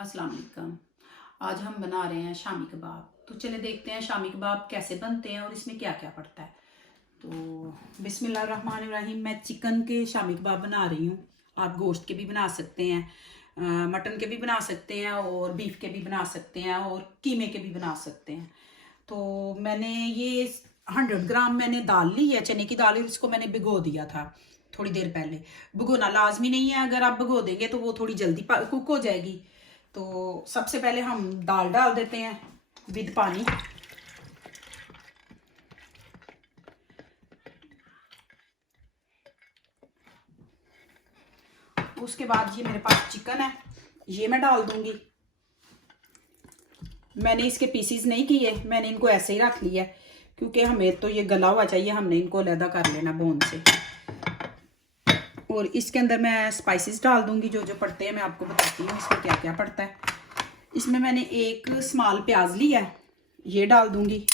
अस्सलाम वालेकुम। आज हम बना रहे हैं शामी कबाब। तो चले देखते हैं शामी कबाब कैसे बनते हैं और इसमें क्या क्या पड़ता है। तो बिस्मिल्लाहिर्रहमानिर्रहीम। मैं चिकन के शामी कबाब बना रही हूँ। आप गोश्त के भी बना सकते हैं, मटन के भी बना सकते हैं और बीफ के भी बना सकते हैं और कीमे के भी बना सकते हैं। तो मैंने ये 100 ग्राम मैंने दाल ली है, चने की दाल, और इसको मैंने भिगो दिया था थोड़ी देर पहले। भिगोना लाजमी नहीं है, अगर आप भिगो देंगे तो वो थोड़ी जल्दी कुक हो जाएगी। तो सबसे पहले हम दाल डाल देते हैं विद पानी। उसके बाद ये मेरे पास चिकन है, ये मैं डाल दूंगी। मैंने इसके पीसीज नहीं किए, मैंने इनको ऐसे ही रख लिया है क्योंकि हमें तो ये गला हुआ चाहिए, हमने इनको अलग कर लेना बोन से। और इसके अंदर मैं स्पाइसेस डाल दूंगी जो जो पड़ते हैं, मैं आपको बताती हूँ इसमें क्या क्या पड़ता है। इसमें मैंने एक स्मॉल प्याज लिया है, ये डाल दूंगी।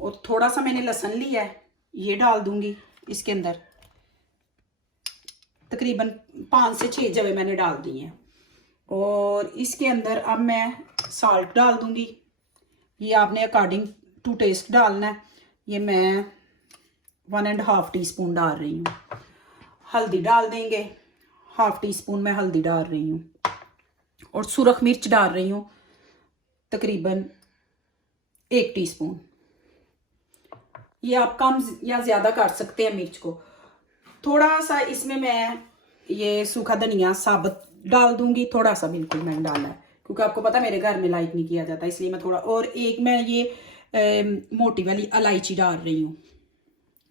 और थोड़ा सा मैंने लहसुन लिया है, ये डाल दूंगी इसके अंदर। तकरीबन 5 से 6 जवे मैंने डाल दी हैं। और इसके अंदर अब मैं साल्ट डाल दूंगी, ये आपने अकॉर्डिंग टू टेस्ट डालना है। ये मैं 1.5 टीस्पून डाल रही हूँ। हल्दी डाल देंगे, 1/2 टीस्पून मैं हल्दी डाल रही हूँ। और सुरख मिर्च डाल रही हूँ तकरीबन 1 टीस्पून। ये आप कम या ज़्यादा कर सकते हैं मिर्च को। थोड़ा सा इसमें मैं ये सूखा धनिया साबुत डाल दूंगी, थोड़ा सा, बिल्कुल मैंने डाला है क्योंकि आपको पता है मेरे घर में लाइक नहीं किया जाता, इसलिए मैं थोड़ा। और एक मैं ये मोटी वाली इलायची डाल रही हूँ।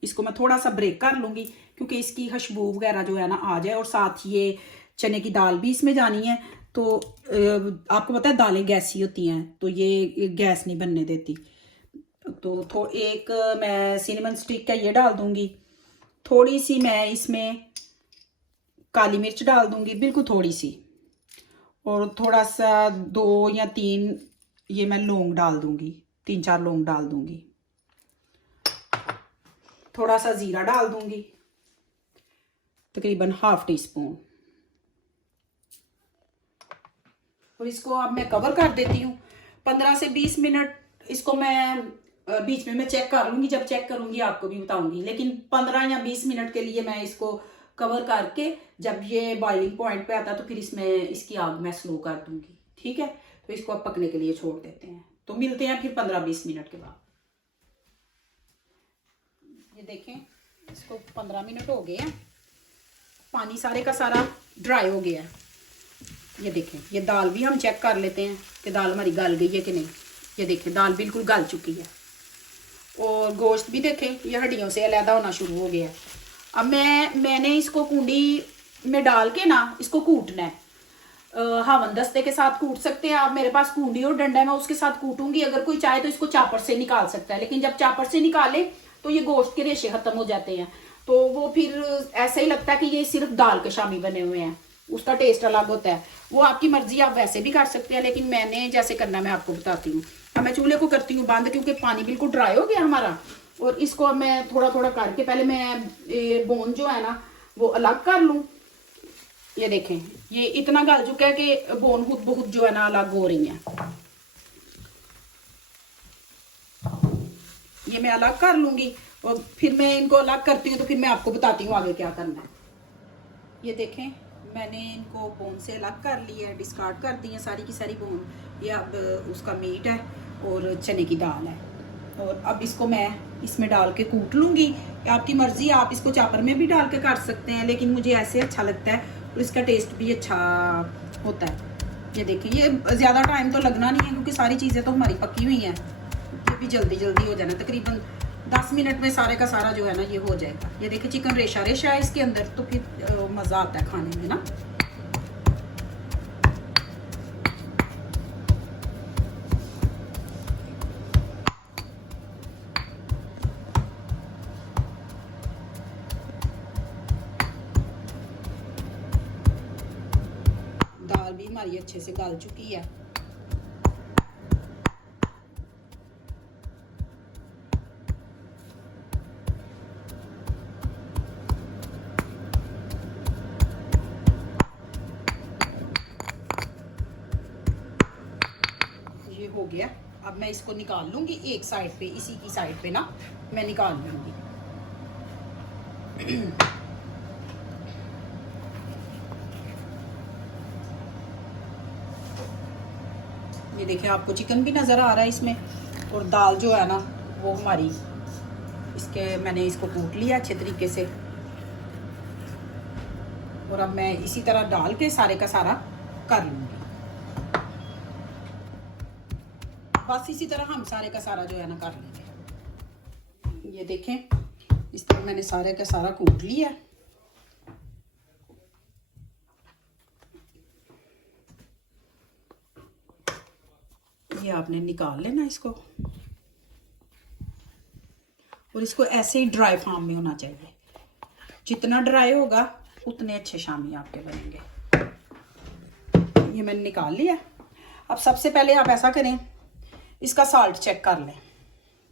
इसको मैं थोड़ा सा ब्रेक कर लूँगी क्योंकि इसकी खुशबू वगैरह जो है ना आ जाए। और साथ ये चने की दाल भी इसमें जानी है। तो आपको पता है दालें गैसी होती हैं, तो ये गैस नहीं बनने देती। तो एक मैं सिनेमन स्टिक का ये डाल दूँगी। थोड़ी सी मैं इसमें काली मिर्च डाल दूँगी, बिल्कुल थोड़ी सी। और थोड़ा सा 2 या 3 ये मैं लौंग डाल दूँगी, 3-4 लौंग डाल दूँगी। थोड़ा सा ज़ीरा डाल दूँगी, तकरीबन 1/2 टीस्पून। और इसको अब मैं कवर कर देती हूँ 15 से 20 मिनट। इसको मैं बीच में मैं चेक कर लूँगी, जब चेक करूँगी आपको भी बताऊँगी। लेकिन 15 या 20 मिनट के लिए मैं इसको कवर करके, जब ये बॉइलिंग पॉइंट पे आता तो फिर इसमें इसकी आग मैं स्लो कर दूँगी। ठीक है, तो इसको अब पकने के लिए छोड़ देते हैं। तो मिलते हैं फिर 15-20 मिनट के बाद। ये देखें, इसको 15 मिनट हो गए हैं, पानी सारे का सारा ड्राई हो गया है। ये देखें, ये दाल भी हम चेक कर लेते हैं कि दाल हमारी गल गई है कि नहीं। ये देखें, दाल बिल्कुल गल चुकी है। और गोश्त भी देखें, ये हड्डियों से अलहदा होना शुरू हो गया है। अब मैंने इसको कूंडी में डाल के ना इसको कूटना है। हावन दस्ते के साथ कूट सकते हैं आप, मेरे पास कूंडी और डंडा है, मैं उसके साथ कूटूंगी। अगर कोई चाहे तो इसको चापर से निकाल सकता है, लेकिन जब चापर से निकाले तो ये गोश्त के रेशे खत्म हो जाते हैं। तो वो फिर ऐसा ही लगता है कि ये सिर्फ दाल के शामी बने हुए हैं, उसका टेस्ट अलग होता है। वो आपकी मर्जी, आप वैसे भी कर सकते हैं, लेकिन मैंने जैसे करना मैं आपको बताती हूँ। अब मैं चूल्हे को करती हूँ बंद क्योंकि पानी बिल्कुल ड्राई हो गया हमारा। और इसको अब मैं थोड़ा थोड़ा करके, पहले मैं बोन जो है ना वो अलग कर लूँ। ये देखें, ये इतना गल चुका है कि बोन खुद बहुत जो है ना अलग हो रही है। ये मैं अलग कर लूंगी और फिर मैं इनको अलग करती हूँ तो फिर मैं आपको बताती हूँ आगे क्या करना है। ये देखें, मैंने इनको बोन से अलग कर लिया है, डिस्कार्ड कर दी है सारी की सारी बोन। ये अब उसका मीट है और चने की दाल है। और अब इसको मैं इसमें डाल के कूट लूँगी। आपकी मर्जी, आप इसको चापर में भी डाल के कर सकते हैं, लेकिन मुझे ऐसे अच्छा लगता है और इसका टेस्ट भी अच्छा होता है। ये देखिए, ये ज़्यादा टाइम तो लगना नहीं है क्योंकि सारी चीज़ें तो हमारी पकी हुई हैं। ये भी जल्दी जल्दी हो जाना, तकरीबन 10 मिनट में सारे का सारा जो है ना ये हो जाएगा। ये देखिए, चिकन रेशा रेशा है इसके अंदर, तो फिर मज़ा आता है खाने में ना। दाल भी हमारी अच्छे से गल चुकी है। गया। अब मैं इसको निकाल लूँगी एक साइड पे, इसी की साइड पे ना मैं निकाल लूँगी। ये देखिए आपको चिकन भी नज़र आ रहा है इसमें, और दाल जो है ना वो हमारी, इसके मैंने इसको कूट लिया अच्छे तरीके से। और अब मैं इसी तरह डाल के सारे का सारा कर लूँगी। बस इसी तरह हम सारे का सारा जो है ना कर लेंगे। ये देखें इस तरह मैंने सारे का सारा कूट लिया। ये आपने निकाल लेना इसको, और इसको ऐसे ही ड्राई फार्म में होना चाहिए। जितना ड्राई होगा उतने अच्छे शामी आपके बनेंगे। ये मैंने निकाल लिया। अब सबसे पहले आप ऐसा करें, इसका साल्ट चेक कर लें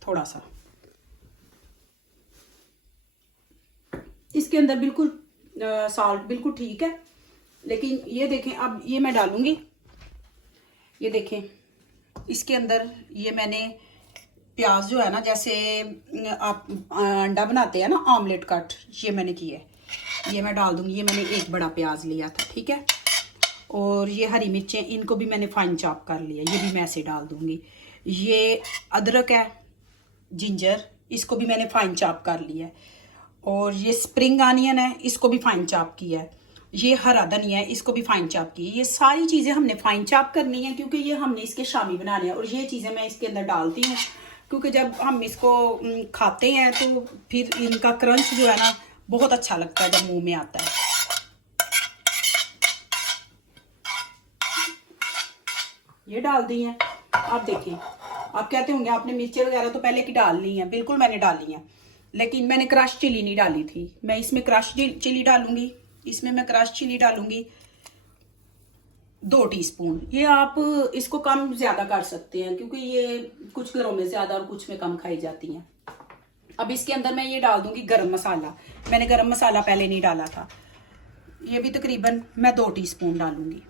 थोड़ा सा। इसके अंदर बिल्कुल साल्ट बिल्कुल ठीक है, लेकिन ये देखें अब ये मैं डालूंगी। ये देखें इसके अंदर ये मैंने प्याज जो है ना, जैसे आप अंडा बनाते हैं ना ऑमलेट कट, ये मैंने किया है। ये मैं डाल दूंगी। ये मैंने एक बड़ा प्याज लिया था, ठीक है। और ये हरी मिर्चें, इनको भी मैंने फाइन चॉप कर लिया, ये भी मैं ऐसे डाल दूंगी। ये अदरक है, जिंजर, इसको भी मैंने फाइन चॉप कर लिया है। और ये स्प्रिंग आनियन है, इसको भी फाइन चॉप किया है। ये हरा धनिया है, इसको भी फाइन चॉप की। ये सारी चीज़ें हमने फाइन चॉप करनी है, क्योंकि ये हमने इसके शामी बनाने हैं। और ये चीज़ें मैं इसके अंदर डालती हूँ, क्योंकि जब हम इसको खाते हैं तो फिर इनका क्रंच जो है ना बहुत अच्छा लगता है जब मुंह में आता है। ये डाल दी है। आप देखिए, आप कहते होंगे आपने मिर्ची वगैरह तो पहले की डालनी है। बिल्कुल मैंने डाली है, लेकिन मैंने क्रश चिली नहीं डाली थी। मैं इसमें क्रश चिली डालूंगी। इसमें मैं क्रश चिली डालूंगी 2 टीस्पून। ये आप इसको कम ज्यादा कर सकते हैं, क्योंकि ये कुछ घरों में ज्यादा और कुछ में कम खाई जाती हैं। अब इसके अंदर मैं ये डाल दूंगी गरम मसाला। मैंने गरम मसाला पहले नहीं डाला था। ये भी तकरीबन मैं 2 टीस्पून डालूंगी।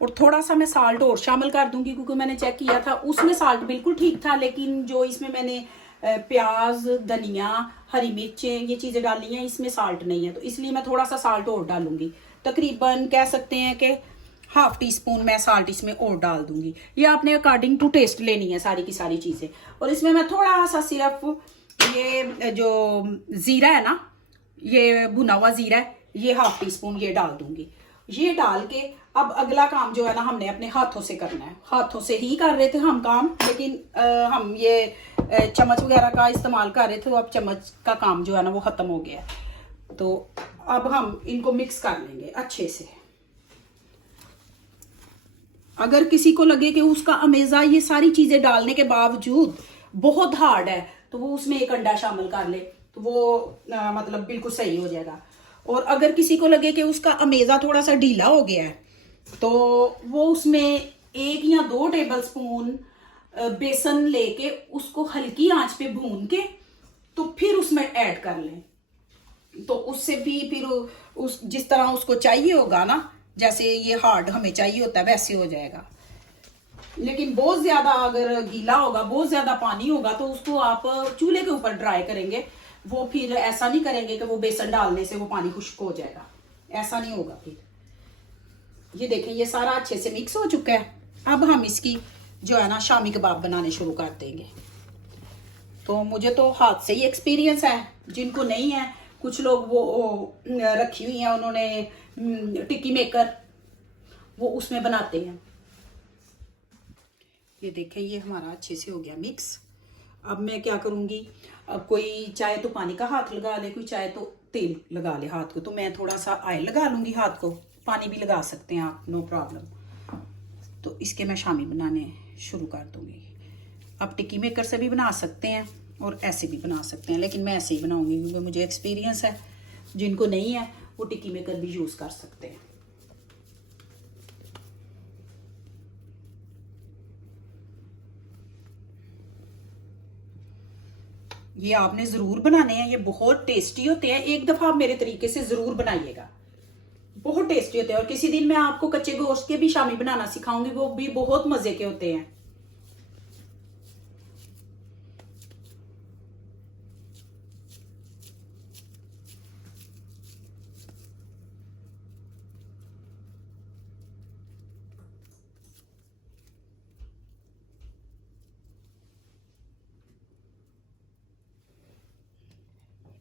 और थोड़ा सा मैं साल्ट और शामिल कर दूंगी, क्योंकि मैंने चेक किया था उसमें साल्ट बिल्कुल ठीक था, लेकिन जो इसमें मैंने प्याज, धनिया, हरी मिर्चें ये चीज़ें डाली हैं, इसमें साल्ट नहीं है, तो इसलिए मैं थोड़ा सा साल्ट और डालूंगी। तकरीबन कह सकते हैं कि ½ टीस्पून मैं साल्ट इसमें और डाल दूंगी। ये आपने अकॉर्डिंग टू टेस्ट लेनी है सारी की सारी चीज़ें। और इसमें मैं थोड़ा सा सिर्फ ये जो ज़ीरा है ना, ये भुना हुआ ज़ीरा है, ये ½ टीस्पून ये डाल दूंगी। ये डाल के अब अगला काम जो है ना हमने अपने हाथों से करना है। हाथों से ही कर रहे थे हम काम, लेकिन हम ये चम्मच वगैरह का इस्तेमाल कर रहे थे, तो अब चम्मच का काम जो है ना वो ख़त्म हो गया। तो अब हम इनको मिक्स कर लेंगे अच्छे से। अगर किसी को लगे कि उसका अमेज़ा ये सारी चीज़ें डालने के बावजूद बहुत हार्ड है, तो वो उसमें एक अंडा शामिल कर ले, तो वो मतलब बिल्कुल सही हो जाएगा। और अगर किसी को लगे कि उसका अमेज़ा थोड़ा सा ढीला हो गया है, तो वो उसमें 1 या 2 टेबलस्पून बेसन लेके उसको हल्की आंच पे भून के तो फिर उसमें ऐड कर लें। तो उससे भी फिर उस जिस तरह उसको चाहिए होगा ना, जैसे ये हार्ड हमें चाहिए होता है वैसे हो जाएगा। लेकिन बहुत ज्यादा अगर गीला होगा, बहुत ज्यादा पानी होगा, तो उसको आप चूल्हे के ऊपर ड्राई करेंगे। वो फिर ऐसा नहीं करेंगे कि वो बेसन डालने से वो पानी खुश्क हो जाएगा, ऐसा नहीं होगा फिर। ये देखें ये सारा अच्छे से मिक्स हो चुका है। अब हम इसकी जो है ना शामी कबाब बनाने शुरू कर देंगे। तो मुझे तो हाथ से ही एक्सपीरियंस है, जिनको नहीं है, कुछ लोग वो रखी हुई है उन्होंने टिक्की मेकर, वो उसमें बनाते हैं। ये देखें ये हमारा अच्छे से हो गया मिक्स। अब मैं क्या करूँगी, अब कोई चाहे तो पानी का हाथ लगा ले, कोई चाहे तो तेल लगा ले हाथ को, तो मैं थोड़ा सा ऑयल लगा लूँगी हाथ को। पानी भी लगा सकते हैं आप, नो प्रॉब्लम। तो इसके मैं शामी बनाने शुरू कर दूँगी। आप टिक्की मेकर से भी बना सकते हैं और ऐसे भी बना सकते हैं, लेकिन मैं ऐसे ही बनाऊँगी क्योंकि मुझे एक्सपीरियंस है। जिनको नहीं है वो टिक्की मेकर भी यूज़ कर सकते हैं। ये आपने ज़रूर बनाने हैं, ये बहुत टेस्टी होते हैं। एक दफ़ा आप मेरे तरीके से ज़रूर बनाइएगा, बहुत टेस्टी होते हैं। और किसी दिन मैं आपको कच्चे गोश्त के भी शामी बनाना सिखाऊंगी, वो भी बहुत मज़े के होते हैं।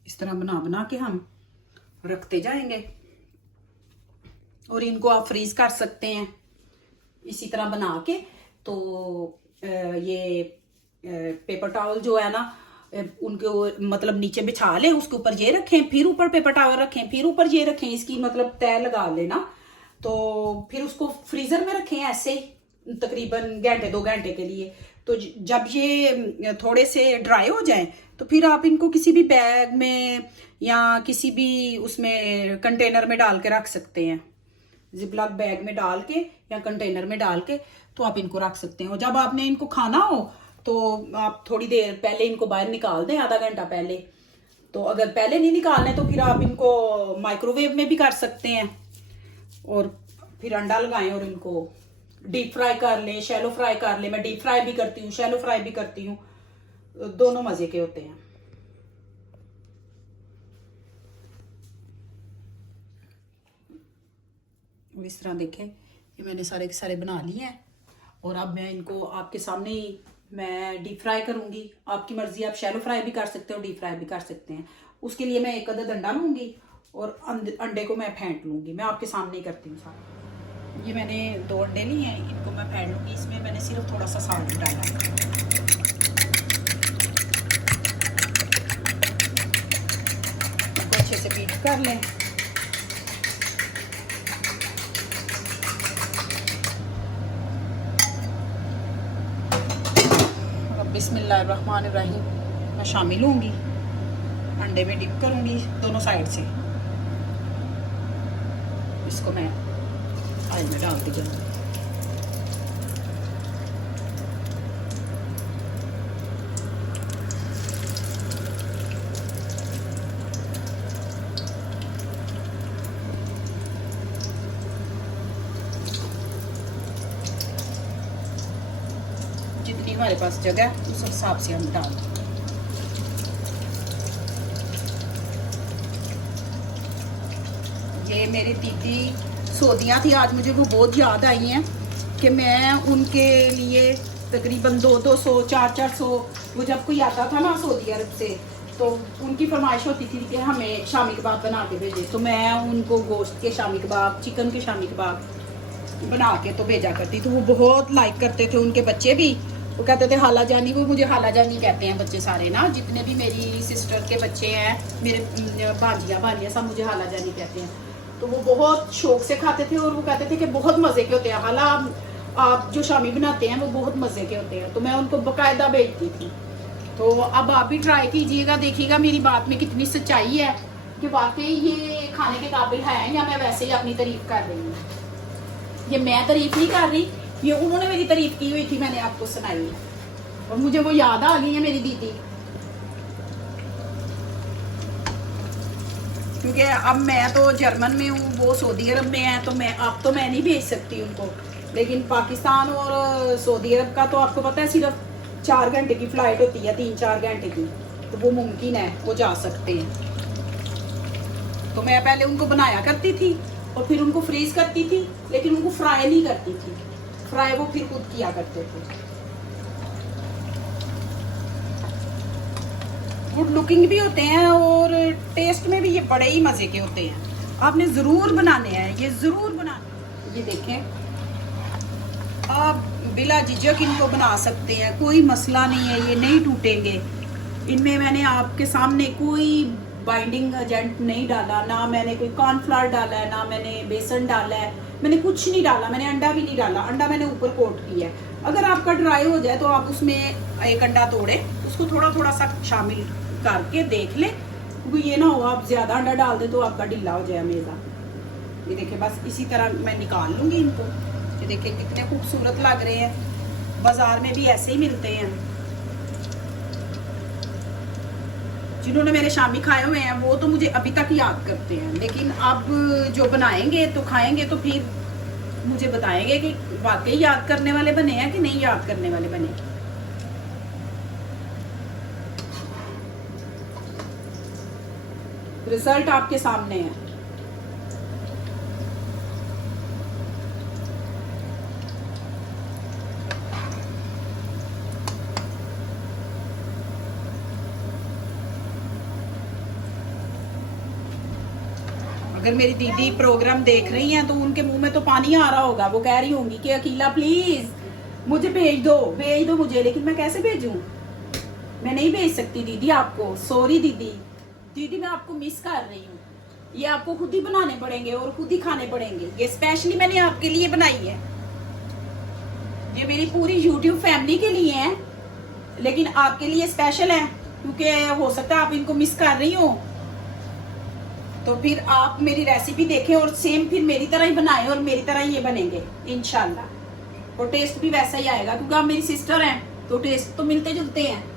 इस तरह बना बना के हम रखते जाएंगे और इनको आप फ्रीज कर सकते हैं इसी तरह बना के। तो ये पेपर टॉवल जो है ना उनको मतलब नीचे बिछा लें, उसके ऊपर ये रखें, फिर ऊपर पेपर टॉवल रखें, फिर ऊपर ये रखें, इसकी मतलब तय लगा लेना। तो फिर उसको फ्रीजर में रखें ऐसे ही तकरीबन घंटे 2 घंटे के लिए। तो जब ये थोड़े से ड्राई हो जाएं तो फिर आप इनको किसी भी बैग में या किसी भी उसमें कंटेनर में डाल के रख सकते हैं, जिपलॉक बैग में डाल के या कंटेनर में डाल के तो आप इनको रख सकते हैं। और जब आपने इनको खाना हो तो आप थोड़ी देर पहले इनको बाहर निकाल दें, आधा घंटा पहले। तो अगर पहले नहीं निकालने तो फिर आप इनको माइक्रोवेव में भी कर सकते हैं और फिर अंडा लगाएं और इनको डीप फ्राई कर लें, शैलो फ्राई कर लें। मैं डीप फ्राई भी करती हूँ, शैलो फ्राई भी करती हूँ, दोनों मजे के होते हैं। इस तरह देखें ये मैंने सारे के सारे बना लिए हैं और अब मैं इनको आपके सामने ही मैं डीप फ्राई करूंगी। आपकी मर्जी, आप शैलो फ्राई भी कर सकते हो, डीप फ्राई भी कर सकते हैं। उसके लिए मैं एक अदद अंडा लूंगी और अंडे को मैं फेंट लूंगी। मैं आपके सामने ही करती हूँ सारा। ये मैंने 2 अंडे लिए हैं, इनको मैं फेंट लूंगी। इसमें मैंने सिर्फ थोड़ा सा साल्ट डाला, इनको अच्छे से बीट कर लें। बिस्मिल्लाहिर्रहमानिर्रहीम मैं शामिल होंगी, अंडे में डिप करूंगी दोनों साइड से। इसको मैं ऑयल में डालती जाऊंगी। जितनी हमारे पास जगह उस हिसाब से हम डाल दें। ये मेरी दीदी सऊदियाँ थी, आज मुझे वो बहुत याद आई हैं कि मैं उनके लिए तकरीबन 200 400 वो जब कोई आता था ना सऊदी अरब से तो उनकी फरमाइश होती थी कि हमें शामी कबाब बना के भेजे। तो मैं उनको गोश्त के शामी कबाब, चिकन के शामी कबाब बना के तो भेजा करती। तो वो बहुत लाइक करते थे, उनके बच्चे भी। वो कहते थे हाला जानी, वो मुझे हाला जानी कहते हैं बच्चे सारे ना, जितने भी मेरी सिस्टर के बच्चे हैं, मेरे भांजियाँ सब मुझे हाला जानी कहते हैं। तो वो बहुत शौक से खाते थे और वो कहते थे कि बहुत मज़े के होते हैं, हाला आप जो शामी बनाते हैं वो बहुत मज़े के होते हैं। तो मैं उनको बाकायदा भेजती थी। तो अब आप भी ट्राई कीजिएगा, देखिएगा मेरी बात में कितनी सच्चाई है कि वाकई ये खाने के काबिल है या मैं वैसे ही अपनी तारीफ कर रही हूँ। ये मैं तारीफ नहीं कर रही, ये उन्होंने मेरी तारीफ की हुई थी, मैंने आपको सुनाई है और मुझे वो याद आ गई है मेरी दीदी। क्योंकि अब मैं तो जर्मन में हूँ, वो सऊदी अरब में है, तो मैं नहीं भेज सकती उनको। लेकिन पाकिस्तान और सऊदी अरब का तो आपको पता है सिर्फ 4 घंटे की फ्लाइट होती है, 3-4 घंटे की, तो वो मुमकिन है वो जा सकते हैं। तो मैं पहले उनको बनाया करती थी और फिर उनको फ्रीज करती थी, लेकिन उनको फ्राई नहीं करती थी, फ्राई वो फिर खुद किया करते थे। गुड लुकिंग भी होते हैं और टेस्ट में भी ये बड़े ही मज़े के होते हैं। आपने ज़रूर बनाने हैं, ये ज़रूर बनाने। ये देखें आप बिला झिझक इनको बना सकते हैं, कोई मसला नहीं है, ये नहीं टूटेंगे। इनमें मैंने आपके सामने कोई बाइंडिंग एजेंट नहीं डाला, ना मैंने कोई कॉर्नफ्लावर डाला है, ना मैंने बेसन डाला है, मैंने कुछ नहीं डाला। मैंने अंडा भी नहीं डाला, अंडा मैंने ऊपर कोट किया है। अगर आपका ड्राई हो जाए तो आप उसमें एक अंडा तोड़े, उसको थोड़ा थोड़ा सा शामिल करके देख लें, क्योंकि ये ना हो आप ज़्यादा अंडा डाल दें तो आपका ढीला हो जाए मेज़ा। ये देखिए बस इसी तरह मैं निकाल लूँगी इनको। ये देखिए कितने खूबसूरत लग रहे हैं, बाज़ार में भी ऐसे ही मिलते हैं। जिन्होंने मेरे शामी खाए हुए हैं वो तो मुझे अभी तक याद करते हैं, लेकिन अब जो बनाएंगे तो खाएंगे तो फिर मुझे बताएंगे कि वाकई याद करने वाले बने हैं कि नहीं याद करने वाले बने। रिजल्ट आपके सामने है। अगर मेरी दीदी प्रोग्राम देख रही हैं तो उनके मुंह में तो पानी आ रहा होगा, वो कह रही होंगी कि अकीला प्लीज मुझे भेज दो मुझे, लेकिन मैं कैसे भेजूं? मैं नहीं भेज सकती दीदी आपको, सॉरी दीदी मैं आपको मिस कर रही हूँ। ये आपको खुद ही बनाने पड़ेंगे और खुद ही खाने पड़ेंगे, ये स्पेशली मैंने आपके लिए बनाई है। ये मेरी पूरी YouTube फैमिली के लिए है, लेकिन आपके लिए स्पेशल है, क्योंकि हो सकता है आप इनको मिस कर रही हो, तो फिर आप मेरी रेसिपी देखें और सेम फिर मेरी तरह ही बनाएं और मेरी तरह ही ये बनेंगे इंशाल्लाह। और टेस्ट भी वैसा ही आएगा, क्योंकि आप मेरी सिस्टर हैं तो टेस्ट तो मिलते जुलते हैं।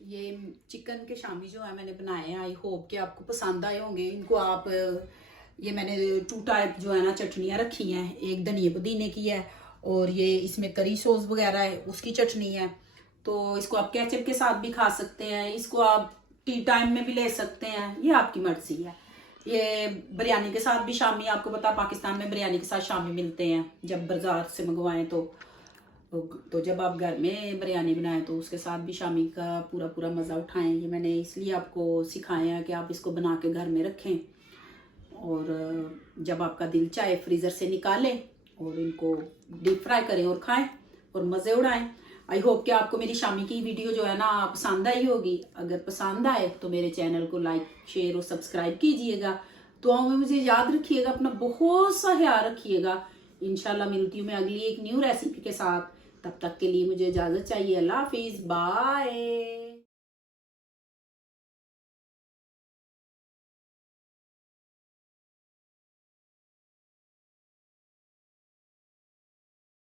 ये चिकन के शामी जो है मैंने बनाए हैं, आई होप कि आपको पसंद आए होंगे। इनको आप ये मैंने 2 टाइप जो है ना चटनियाँ रखी हैं, एक धनिया पुदीने की है और ये इसमें करी सॉस वगैरह है उसकी चटनी है। तो इसको आप केचप के साथ भी खा सकते हैं, इसको आप टी टाइम में भी ले सकते हैं, ये आपकी मर्जी है। ये बिरयानी के साथ भी शामी, आपको पता पाकिस्तान में बिरयानी के साथ शामी मिलते हैं, जब बाजार से मंगवाएं तो जब आप घर में बिरयानी बनाएं तो उसके साथ भी शामी का पूरा पूरा मज़ा उठाएं। ये मैंने इसलिए आपको सिखाया है कि आप इसको बना के घर में रखें और जब आपका दिल चाहे फ्रीज़र से निकालें और इनको डीप फ्राई करें और खाएं और मज़े उड़ाएं। आई होप कि आपको मेरी शामी की वीडियो जो है ना पसंद आई होगी। अगर पसंद आए तो मेरे चैनल को लाइक शेयर और सब्सक्राइब कीजिएगा। दुआओं में मुझे याद रखिएगा, अपना बहुत सा ख्याल रखिएगा। इंशाल्लाह मिलती हूँ मैं अगली एक न्यू रेसिपी के साथ। तब तक के लिए मुझे इजाज़त चाहिए। अल्लाह हाफिज़, बाय।